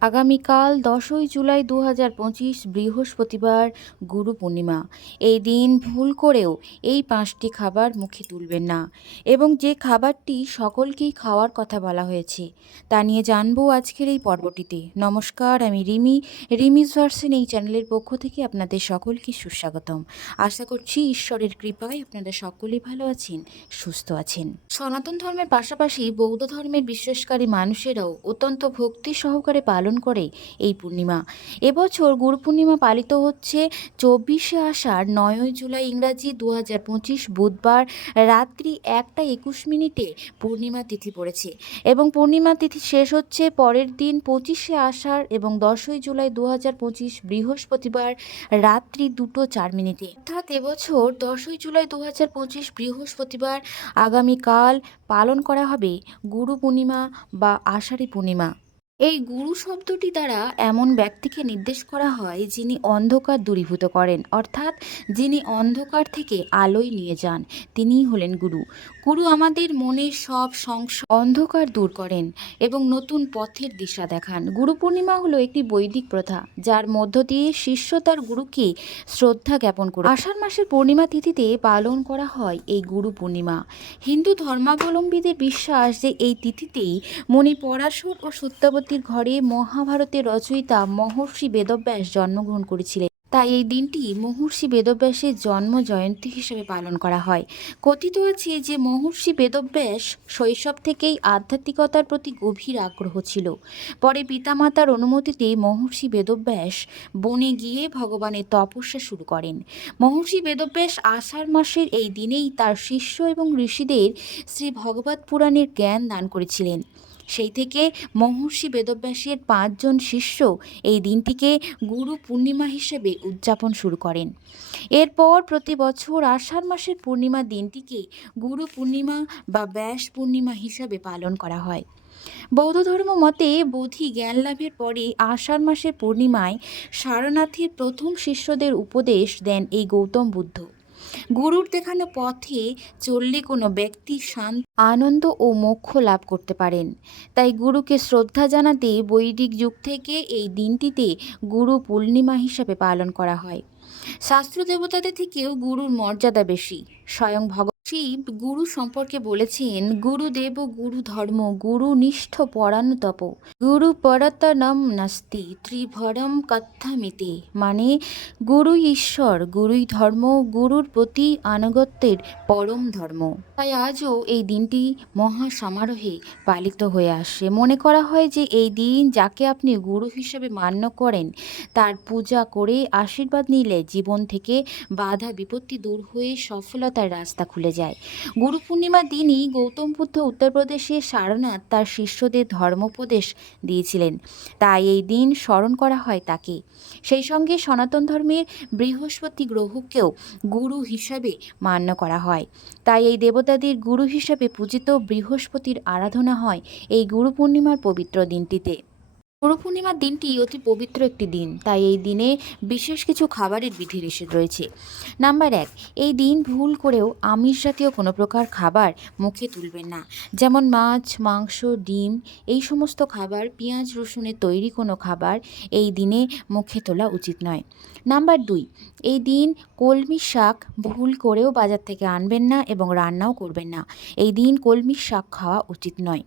আগামীকাল দশই জুলাই দু হাজার পঁচিশ বৃহস্পতিবার গুরু পূর্ণিমা। এই দিন ভুল করেও এই পাঁচটি খাবার মুখে তুলবেন না এবং যে খাবারটি সকলকেই খাওয়ার কথা বলা হয়েছে, তা নিয়ে জানব আজকের এই পর্বটিতে। নমস্কার, আমি রিমি। রিমিস ভার্সেন এই চ্যানেলের পক্ষ থেকে আপনাদের সকলকে সুস্বাগতম। আশা করছি ঈশ্বরের কৃপায় আপনারা সকলেই ভালো আছেন, সুস্থ আছেন। সনাতন ধর্মের পাশাপাশি বৌদ্ধ ধর্মের বিশ্বাসকারী মানুষেরাও অত্যন্ত ভক্তি সহকারে পালন করে এই পূর্ণিমা। এবছর গুরু পূর্ণিমা পালিত হচ্ছে চব্বিশে আষাঢ়, নয়ই জুলাই ইংরাজি দু হাজার পঁচিশ বুধবার রাত্রি একটা একুশ মিনিটে পূর্ণিমা তিথি পড়েছে এবং পূর্ণিমা তিথি শেষ হচ্ছে পরের দিন পঁচিশে আষাঢ় এবং দশই জুলাই দু হাজার পঁচিশ বৃহস্পতিবার রাত্রি দুটো চার মিনিটে। অর্থাৎ এবছর দশই জুলাই দু হাজার পঁচিশ বৃহস্পতিবার আগামীকাল পালন করা হবে গুরু পূর্ণিমা বা আষাঢ়ী পূর্ণিমা। এই গুরু শব্দটি দ্বারা এমন ব্যক্তিকে নির্দেশ করা হয় যিনি অন্ধকার দূরীভূত করেন, অর্থাৎ যিনি অন্ধকার থেকে আলোয় নিয়ে যান, তিনিই হলেন গুরু। গুরু আমাদের মনের সব সংস অন্ধকার দূর করেন এবং নতুন পথের দিশা দেখান। গুরু পূর্ণিমা হলো একটি বৈদিক প্রথা, যার মধ্য দিয়ে শিষ্য তার গুরুকে শ্রদ্ধা জ্ঞাপন করে। আষাঢ় মাসের পূর্ণিমা তিথিতে পালন করা হয় এই গুরু পূর্ণিমা। হিন্দু ধর্মাবলম্বীদের বিশ্বাস যে এই তিথিতেই মণি পরাশর ও সত্যাবতীর ঘরে মহাভারতের রচয়িতা মহর্ষি বেদব্যাস জন্মগ্রহণ করেছিলেন। তাই এই দিনটি মহর্ষি বেদব্যাসের জন্ম জয়ন্তী হিসেবে পালন করা হয়। কথিত আছে যে মহর্ষি বেদব্যাস শৈশব থেকেই আধ্যাত্মিকতার প্রতি গভীর আগ্রহ ছিল। পরে পিতামাতার অনুমতিতে মহর্ষি বেদব্যাস বনে গিয়ে ভগবানের তপস্যা শুরু করেন। মহর্ষি বেদব্যাস আষাঢ় মাসের এই দিনেই তার শিষ্য এবং ঋষিদের শ্রী ভগবত পুরাণের জ্ঞান দান করেছিলেন। সেই থেকে মহর্ষি বেদব্যাসের পাঁচজন শিষ্য এই দিনটিকে গুরু পূর্ণিমা হিসেবে উদযাপন শুরু করেন। এরপর প্রতি বছর আষাঢ় মাসের পূর্ণিমা দিনটিকে গুরু পূর্ণিমা বা ব্যাস পূর্ণিমা হিসাবে পালন করা হয়। বৌদ্ধ ধর্ম মতে বোধি জ্ঞান লাভের পরে আষাঢ় মাসের পূর্ণিমায় সারনাথের প্রথম শিষ্যদের উপদেশ দেন এই গৌতম বুদ্ধ। গুরুর দেখানো পথে চললে কোনো ব্যক্তি শান্ত, আনন্দ ও মোক্ষ লাভ করতে পারেন। তাই গুরুকে শ্রদ্ধা জানাতে বৈদিক যুগ থেকে এই দিনটিতে গুরু পূর্ণিমা হিসাবে পালন করা হয়। শাস্ত্র দেবতাদের থেকেও গুরুর মর্যাদা বেশি। স্বয়ং ভগবান শিব গুরু সম্পর্কে বলেছেন, গুরুদেব, গুরু ধর্ম, গুরু নিষ্ঠ পরাণুতপ গুরু পরতনম নাস্তি, ত্রিভরম কথামিতে মানে গুরু ঈশ্বর গুরুই ধর্ম, গুরুর প্রতি আনুগত্যের পরম ধর্ম। তাই আজও এই দিনটি মহা সমারোহে পালিত হয়ে আসে। মনে করা হয় যে এই দিন যাকে আপনি গুরু হিসেবে মান্য করেন, তার পূজা করে আশীর্বাদ নিলে জীবন থেকে বাধা বিপত্তি দূর হয়ে সফলতার রাস্তা খুলে যায়। গুরু পূর্ণিমার দিনই গৌতম বুদ্ধ উত্তরপ্রদেশে সারনাথ তার শিষ্যদের ধর্মোপদেশ দিয়েছিলেন। তাই এই দিন স্মরণ করা হয় তাকে। সেই সঙ্গে সনাতন ধর্মের বৃহস্পতি গ্রহকেও গুরু হিসাবে মান্য করা হয়। তাই এই দেবতাদের গুরু হিসাবে পূজিত বৃহস্পতির আরাধনা হয় এই গুরু পূর্ণিমার পবিত্র দিনটিতে। গুরু পূর্ণিমার দিনটি অতি পবিত্র একটি দিন। তাই এই দিনে বিশেষ কিছু খাবারের বিধি বিধিনিষেধ রয়েছে। নাম্বার এক, এই দিন ভুল করেও আমিষ জাতীয় কোনো প্রকার খাবার মুখে তুলবেন না। যেমন মাছ, মাংস, ডিম, এই সমস্ত খাবার, পেঁয়াজ, রসুনের তৈরি কোনো খাবার এই দিনে মুখে তোলা উচিত নয়। নাম্বার দুই, এই দিন কলমি শাক ভুল করেও বাজার থেকে আনবেন না এবং রান্নাও করবেন না। এই দিন কলমি শাক খাওয়া উচিত নয়।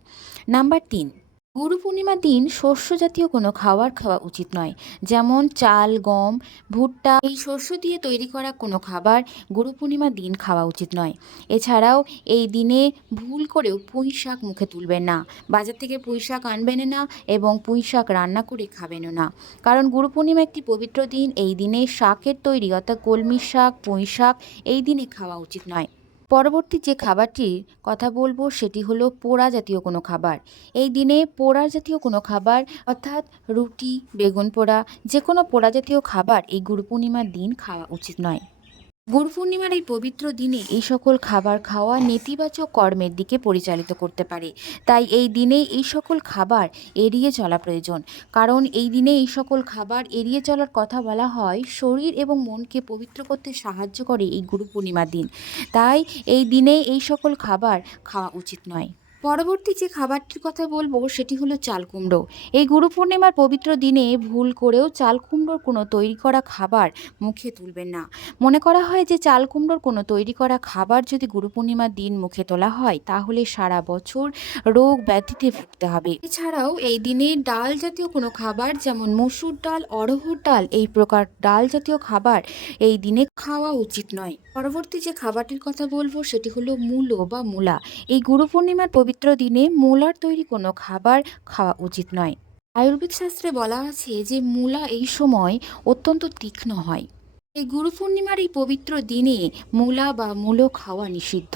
নাম্বার তিন গুরু পূর্ণিমার দিন শস্য জাতীয় কোনো খাবার খাওয়া উচিত নয়। যেমন চাল, গম, ভুট্টা, এই শস্য দিয়ে তৈরি করা কোনো খাবার গুরু পূর্ণিমার দিন খাওয়া উচিত নয়। এছাড়াও এই দিনে ভুল করেও পুঁই শাক মুখে তুলবেন না। বাজার থেকে পুঁই শাক আনবেন না এবং পুঁই শাক রান্না করে খাবেনও না। কারণ গুরু পূর্ণিমা একটি পবিত্র দিন। এই দিনে শাকের তৈরি অর্থাৎ কলমি শাক, পুঁই শাক এই দিনে খাওয়া উচিত নয়। পরবর্তী যে খাবারটির কথা বলব, সেটি হলো পোড়া জাতীয় কোনো খাবার। এই দিনে পোড়া জাতীয় কোনো খাবার, অর্থাৎ রুটি, বেগুন পোড়া যে কোনো পোড়া জাতীয় খাবার এই গুরু পূর্ণিমার দিন খাওয়া উচিত নয়। গুরু পূর্ণিমার এই পবিত্র দিনে এই সকল খাবার খাওয়া নেতিবাচক কর্মের দিকে পরিচালিত করতে পারে। তাই এই দিনে এই সকল খাবার এড়িয়ে চলা প্রয়োজন। কারণ এই দিনে এই সকল খাবার এড়িয়ে চলার কথা বলা হয়, শরীর এবং মনকে পবিত্র করতে সাহায্য করে এই গুরু পূর্ণিমার দিন। তাই এই দিনে এই সকল খাবার খাওয়া উচিত নয়। পরবর্তী যে খাবারটির কথা বলব, সেটি হলো চাল কুমড়ো। এই গুরু পূর্ণিমার পবিত্র দিনে ভুল করেও চাল কুমড়োর কোনো তৈরি করা খাবার মুখে তুলবেন না। মনে করা হয় যে চাল কুমড়োর কোনো তৈরি করা খাবার যদি গুরু পূর্ণিমার দিন মুখে তোলা হয়, তাহলে সারা বছর রোগ ব্যাধিতে ভুগতে হবে। এছাড়াও এই দিনে ডাল জাতীয় কোনো খাবার, যেমন মসুর ডাল, অড়হর ডাল, এই প্রকার ডাল জাতীয় খাবার এই দিনে খাওয়া উচিত নয়। পরবর্তী যে খাবারটির কথা বলব, সেটি হলো মূলো বা মূলা। এই গুরু পূর্ণিমার পবিত্র দিনে মূলার তৈরি কোনো খাবার খাওয়া উচিত নয়। আয়ুর্বেদ শাস্ত্রে বলা আছে যে মূলা এই সময় অত্যন্ত তীক্ষ্ণ হয়। এই গুরু পূর্ণিমার এই পবিত্র দিনে মূলা বা মূলো খাওয়া নিষিদ্ধ।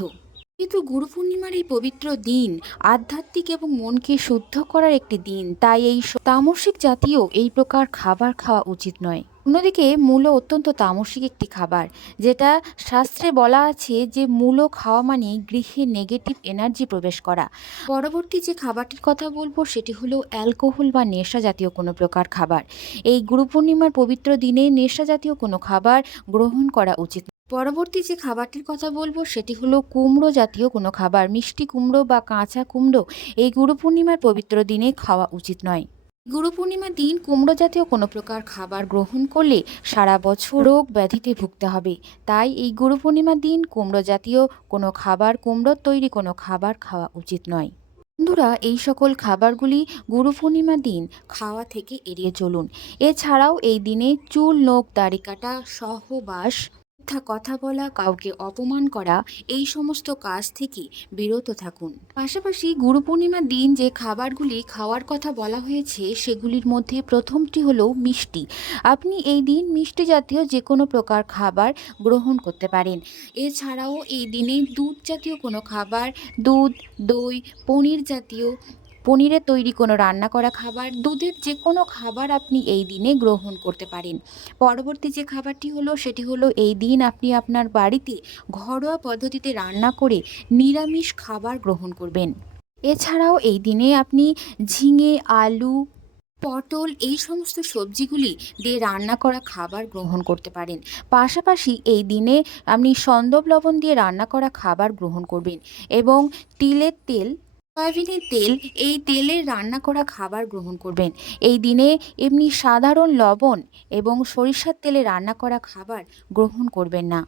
কিন্তু গুরু পূর্ণিমার এই পবিত্র দিন আধ্যাত্মিক এবং মনকে শুদ্ধ করার একটি দিন, তাই এই তামসিক জাতীয় এই প্রকার খাবার খাওয়া উচিত নয়। অন্যদিকে মূলো অত্যন্ত তামসিক একটি খাবার, যেটা শাস্ত্রে বলা আছে যে মূলো খাওয়া মানে গৃহে নেগেটিভ এনার্জি প্রবেশ করা। পরবর্তী যে খাবারটির কথা বলব, সেটি হলো অ্যালকোহল বা নেশা জাতীয় কোনো প্রকার খাবার। এই গুরু পূর্ণিমার পবিত্র দিনে নেশা জাতীয় কোনো খাবার গ্রহণ করা উচিত পরবর্তী যে খাবারটির কথা বলব, সেটি হলো কুমড়ো জাতীয় কোনো খাবার। মিষ্টি কুমড়ো বা কাঁচা কুমড়ো এই গুরু পূর্ণিমার পবিত্র দিনে খাওয়া উচিত নয়। গুরু পূর্ণিমার দিন কুমড়ো জাতীয় কোনো প্রকার খাবার গ্রহণ করলে সারা বছর রোগ ব্যাধিতে ভুগতে হবে। তাই এই গুরু পূর্ণিমার দিন কুমড়ো জাতীয় কোনো খাবার, কুমড়োর তৈরি কোনো খাবার খাওয়া উচিত নয়। বন্ধুরা, এই সকল খাবারগুলি গুরু পূর্ণিমার দিন খাওয়া থেকে এড়িয়ে চলুন। এছাড়াও এই দিনে চুল, নখ, দাড়ি কাটা সহবাস মিথ্যা কথা বলা, কাউকে অপমান করা, এই সমস্ত কাজ থেকে বিরত থাকুন। পাশাপাশি গুরু পূর্ণিমার দিন যে খাবারগুলি খাওয়ার কথা বলা হয়েছে, সেগুলির মধ্যে প্রথমটি হলো মিষ্টি। আপনি এই দিন মিষ্টি জাতীয় যে কোনো প্রকার খাবার গ্রহণ করতে পারেন। এছাড়াও এই দিনে দুধ জাতীয় কোনো খাবার, দুধ, দই, পনির জাতীয় পনিরের তৈরি কোনো রান্না করা খাবার, দুধের যে কোনো খাবার আপনি এই দিনে গ্রহণ করতে পারেন। পরবর্তী যে খাবারটি হলো, সেটি হলো এই দিন আপনি আপনার বাড়িতে ঘরোয়া পদ্ধতিতে রান্না করে নিরামিষ খাবার গ্রহণ করবেন। এছাড়াও এই দিনে আপনি ঝিঙে, আলু, পটল এই সমস্ত সবজিগুলি দিয়ে রান্না করা খাবার গ্রহণ করতে পারেন। পাশাপাশি এই দিনে আপনি সন্দব লবণ দিয়ে রান্না করা খাবার গ্রহণ করবেন এবং তিলের তেল সয়াবিনের তেল, এই তেলের রান্না করা খাবার গ্রহণ করবেন। এই দিনে এমনি সাধারণ লবণ এবং সরিষার তেলে রান্না করা খাবার গ্রহণ করবেন না।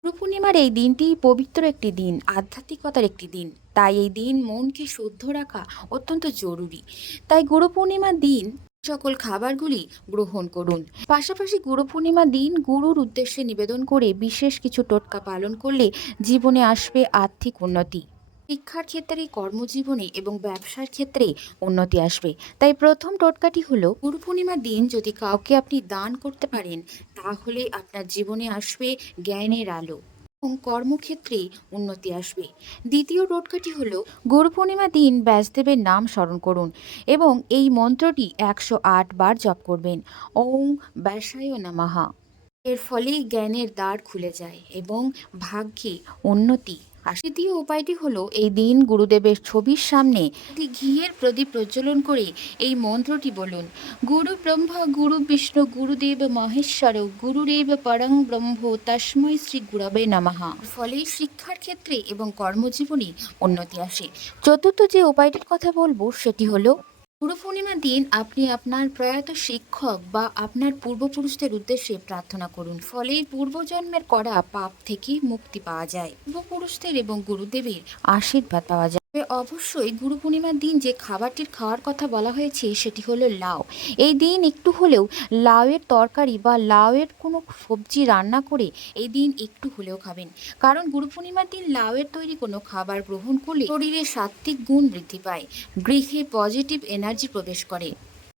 গুরু পূর্ণিমার এই দিনটি পবিত্র একটি দিন, আধ্যাত্মিকতার একটি দিন। তাই এই দিন মনকে শুদ্ধ রাখা অত্যন্ত জরুরি। তাই গুরু পূর্ণিমার দিন, সকল খাবারগুলি গ্রহণ করুন। পাশাপাশি গুরু পূর্ণিমার দিন গুরুর উদ্দেশ্যে নিবেদন করে বিশেষ কিছু টোটকা পালন করলে জীবনে আসবে আর্থিক উন্নতি। শিক্ষার ক্ষেত্রে, কর্মজীবনে এবং ব্যবসার ক্ষেত্রে উন্নতি আসবে। তাই প্রথম টোটকাটি হলো গুরু পূর্ণিমার দিন যদি কাউকে আপনি দান করতে পারেন, তাহলে আপনার জীবনে আসবে জ্ঞানের আলো এবং কর্মক্ষেত্রে উন্নতি আসবে। দ্বিতীয় টোটকাটি হল গুরু পূর্ণিমা দিন ব্যাসদেবের নাম স্মরণ করুন এবং এই মন্ত্রটি একশো আট বার জপ করবেন। ওং ব্যাসায় নামাহা এর ফলে জ্ঞানের দ্বার খুলে যায় এবং ভাগ্যে উন্নতি আর তৃতীয় উপায়টি হলো, এই দিন গুরুদেবের ছবির সামনে ঘিয়ের প্রদীপ প্রজ্বলন করে এই মন্ত্রটি বলুন। গুরু ব্রহ্মা, গুরু বিষ্ণু গুরুদেব মহেশ্বর গুরুদেব পরং ব্রহ্ম তাস্ময় শ্রী গুরবে নামাহা ফলে শিক্ষার ক্ষেত্রে এবং কর্মজীবনে উন্নতি আসে। চতুর্থ যে উপায়টির কথা বলব, সেটি হলো গুরু পূর্ণিমার দিন আপনি আপনার প্রয়াত শিক্ষক বা আপনার পূর্বপুরুষদের উদ্দেশ্যে প্রার্থনা করুন। ফলে পূর্বজন্মের করা পাপ থেকে মুক্তি পাওয়া যায়। পূর্বপুরুষদের এবং গুরুদেবের আশীর্বাদ পাওয়া যায়। অবশ্যই গুরু পূর্ণিমার দিন যে খাবারটির খাওয়ার কথা বলা হয়েছে সেটি হলো লাউ। এই দিন একটু হলেও লাউয়ের তরকারি বা লাউয়ের কোনো সবজি রান্না করে এই দিন একটু হলেও খাবেন। কারণ গুরু পূর্ণিমার দিন লাউয়ের তৈরি কোনো খাবার গ্রহণ করলে শরীরে সাত্ত্বিক গুণ বৃদ্ধি পায়, গৃহে পজিটিভ এনার্জি প্রবেশ করে।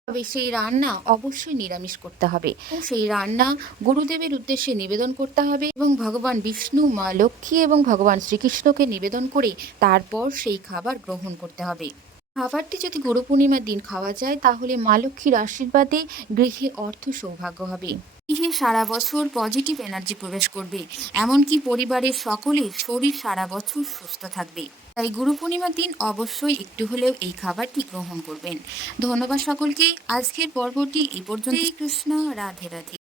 তবে সেই রান্না অবশ্যই নিরামিষ করতে হবে। সেই রান্না গুরুদেবের উদ্দেশ্যে নিবেদন করতে হবে এবং ভগবান বিষ্ণু, মা লক্ষ্মী এবং ভগবান শ্রীকৃষ্ণকে নিবেদন করে তারপর সেই খাবার গ্রহণ করতে হবে। খাবারটি যদি গুরু পূর্ণিমার দিন খাওয়া যায়, তাহলে মা লক্ষ্মীর আশীর্বাদে গৃহে অর্থ সৌভাগ্য হবে। গৃহে সারা বছর পজিটিভ এনার্জি প্রবেশ করবে। এমনকি পরিবারের সকলের শরীর সারা বছর সুস্থ থাকবে। তাই গুরু পূর্ণিমার দিন অবশ্যই একটু হলেও এই খাবারটি গ্রহণ করবেন। ধন্যবাদ সকলকে। আজকের পর্বটি এ পর্যন্ত কৃষ্ণ রাধে রাধে।